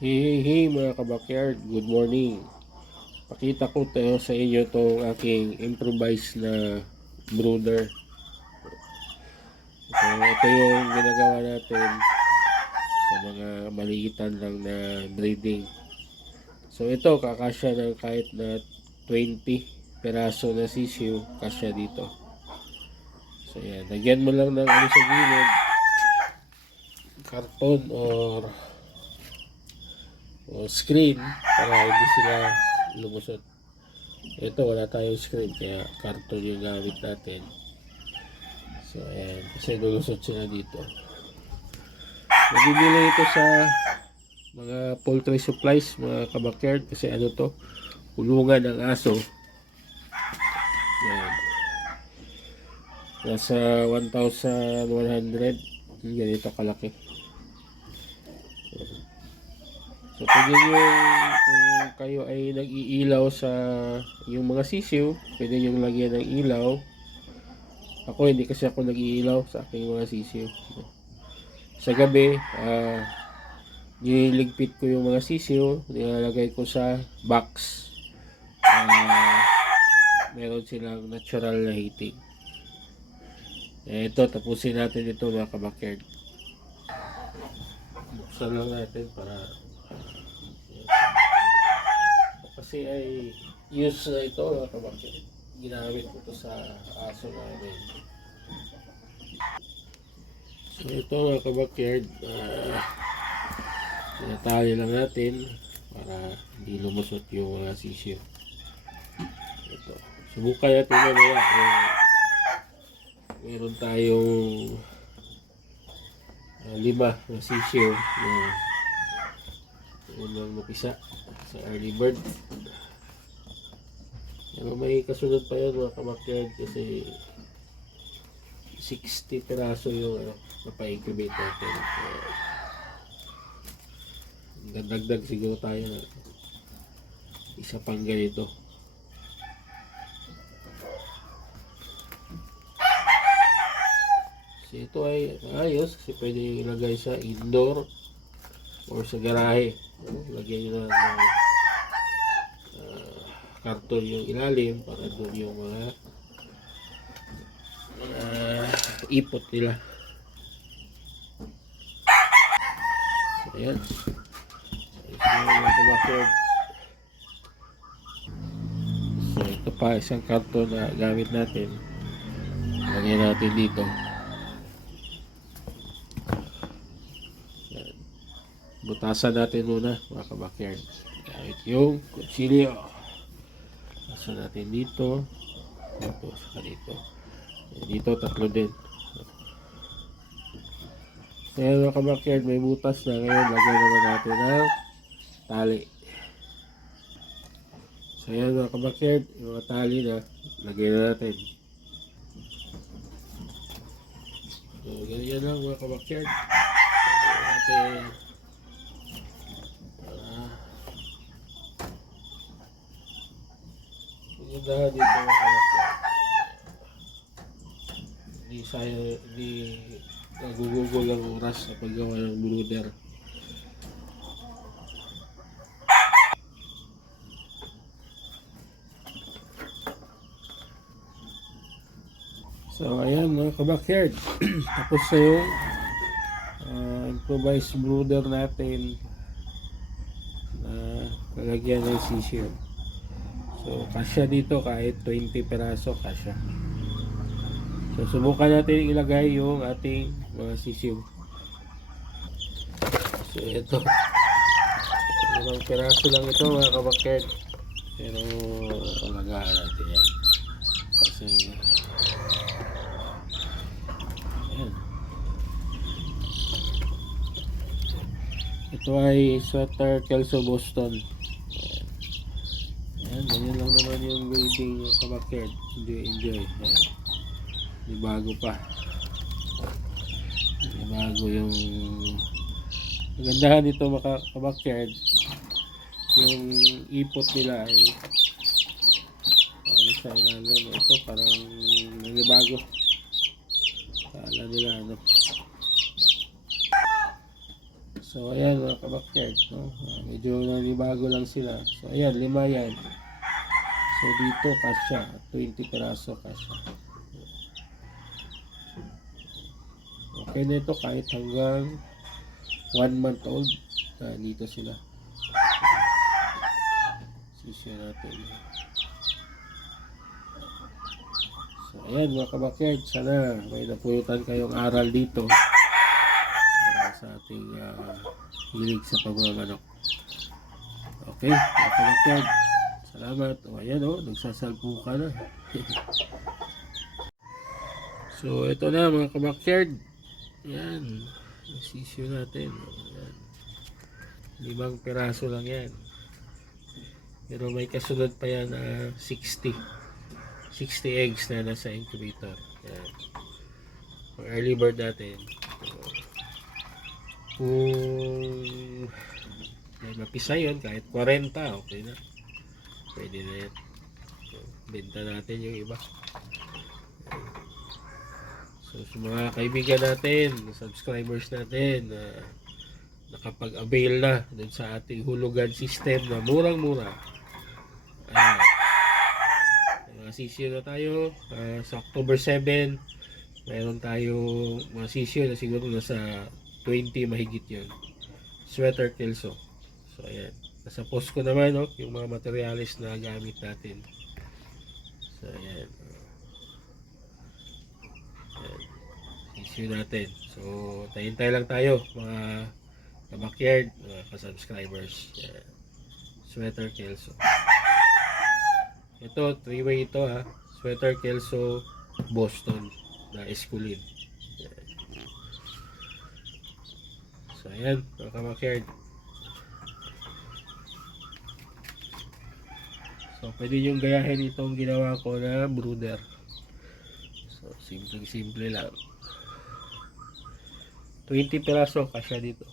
Hey mga kabakyard, good morning. Pakita ko tayo sa inyo itong aking improvised na brooder. So, ito yung ginagawa natin sa mga maliitan lang na breeding. So ito, kakasya ng kahit na 20 peraso na sisiu, kasya dito. So yan, lagyan mo lang ng ano sa gilid, karton or screen para hindi sila lumusot. Ito wala tayong screen kaya karton yung gamit natin. So ayan, kasi lulusot sila dito. Nabibili ito sa mga poultry supplies, mga kabakyard, kasi ano to, kulungan ng aso. Ayan. Nasa 1,100, ganito kalaki. So pwede nyo, kung kayo ay nag-iilaw sa yung mga sisiw, pwede nyo lagyan ng ilaw. Ako hindi kasi ako nag-iilaw sa aking mga sisiw. Sa gabi, niligpit ko yung mga sisiw, nilalagay ko sa box. Meron silang natural na heating. Ito, tapusin natin ito mga kabakyard. Buksan lang natin para kasi ay use na ito mga kabakyard. Ginamit ko ito sa aso namin. So ito mga kabakyard, tinatali lang natin para hindi lumusot yung mga sisiyo. Ito. Subukan natin mamaya kung meron tayong 5 na sisiyo na unang mapisa sa early bird. Pero may kasunod pa yun mga kabakyard kasi 60 peraso yung napa-incubate natin. Dadagdag siguro tayo na isa pang ganito. So ito ay ayos kasi pwede ilagay sa indoor or sa garahe. Lagyan nyo na ng karton yung ilalim para doon yung mga ipot nila. So, ayan. So ito pa isang karton na gamit natin. Lagyan natin dito. Ayan. Butasan natin muna mga kabakyard. Gamit yung kutsilyo. Butasan natin dito. Dito, saka dito. Dito, tatlo din. So yan mga kabakyard, may butas na. Ngayon, lagyan naman natin ng tali. So yan mga kabakyard, yung mga tali na, lagyan na natin. So ganyan lang mga kabakyard. Natin pinundahan dito mga kabakyard. Hindi nagugugol ang oras sa paggawa ng brooder. So ayan mga kabakyard, tapos na yung improvised brooder natin na lalagyan ng sisiyo. So kasya dito kahit 20 peraso kasya. So subukan natin ilagay yung ating mga sisiyo. So ito, ilang peraso lang ito mga kabakyard, pero alagaan natin yan kasi ayan. Ito ay sweater Kelso Boston. Ayan, ganyan lang naman yung breeding ng kabakyard. Enjoy. Ayan. Di bago pa. Di bago yung magandahan dito mga kabakyard. Yung ipot nila ay ano sa ilalim. Ito parang nagbago. Kala nila ano. So, ayan mga kabakyard, no? Medyo nanibago lang sila. So, ayan, 5 yan. So, dito kasya, 20 peraso kasya. Okay na ito kahit hanggang 1 month old. Dito sila. Sisya natin. So, ayan mga kabakyard, sana may napulutan kayong aral dito sa ating hilig sa pagmamanok. Okay, mga kabakyard, salamat. O, ayan o, nagsasalpo ka na. So, ito na mga kabakyard. Ayan, sisyo natin. Ayan. 5 peraso lang yan. Pero may kasunod pa yan na 60 eggs na nasa incubator. Ayan. Ang early bird natin. Kung may mapisa yun, kahit 40, okay na. Pwede na yan. So, benta natin yung iba. So, sa mga kaibigan natin, subscribers natin, nakapag-avail na dun sa ating hulugan system na murang-mura. Sisyo na tayo sa October 7. Mayroon tayo mga sisyo na siguro nasa 20 mahigit yun. Sweater Kelso. So, ayan. Nasa post ko naman, no, yung mga materials na gamit natin. So, ayan. Issue natin. So, tayo lang tayo, mga kabakyard, mga ka-subscribers. Ayan. Sweater Kelso. Ito, 3-way ito ha. Sweater Kelso Boston na Esculin. Ayan. So, ayan, mga kabakyard. So, pwede yung gayahin itong ginawa ko na brooder. So, simple lang. 20 peraso kasya dito.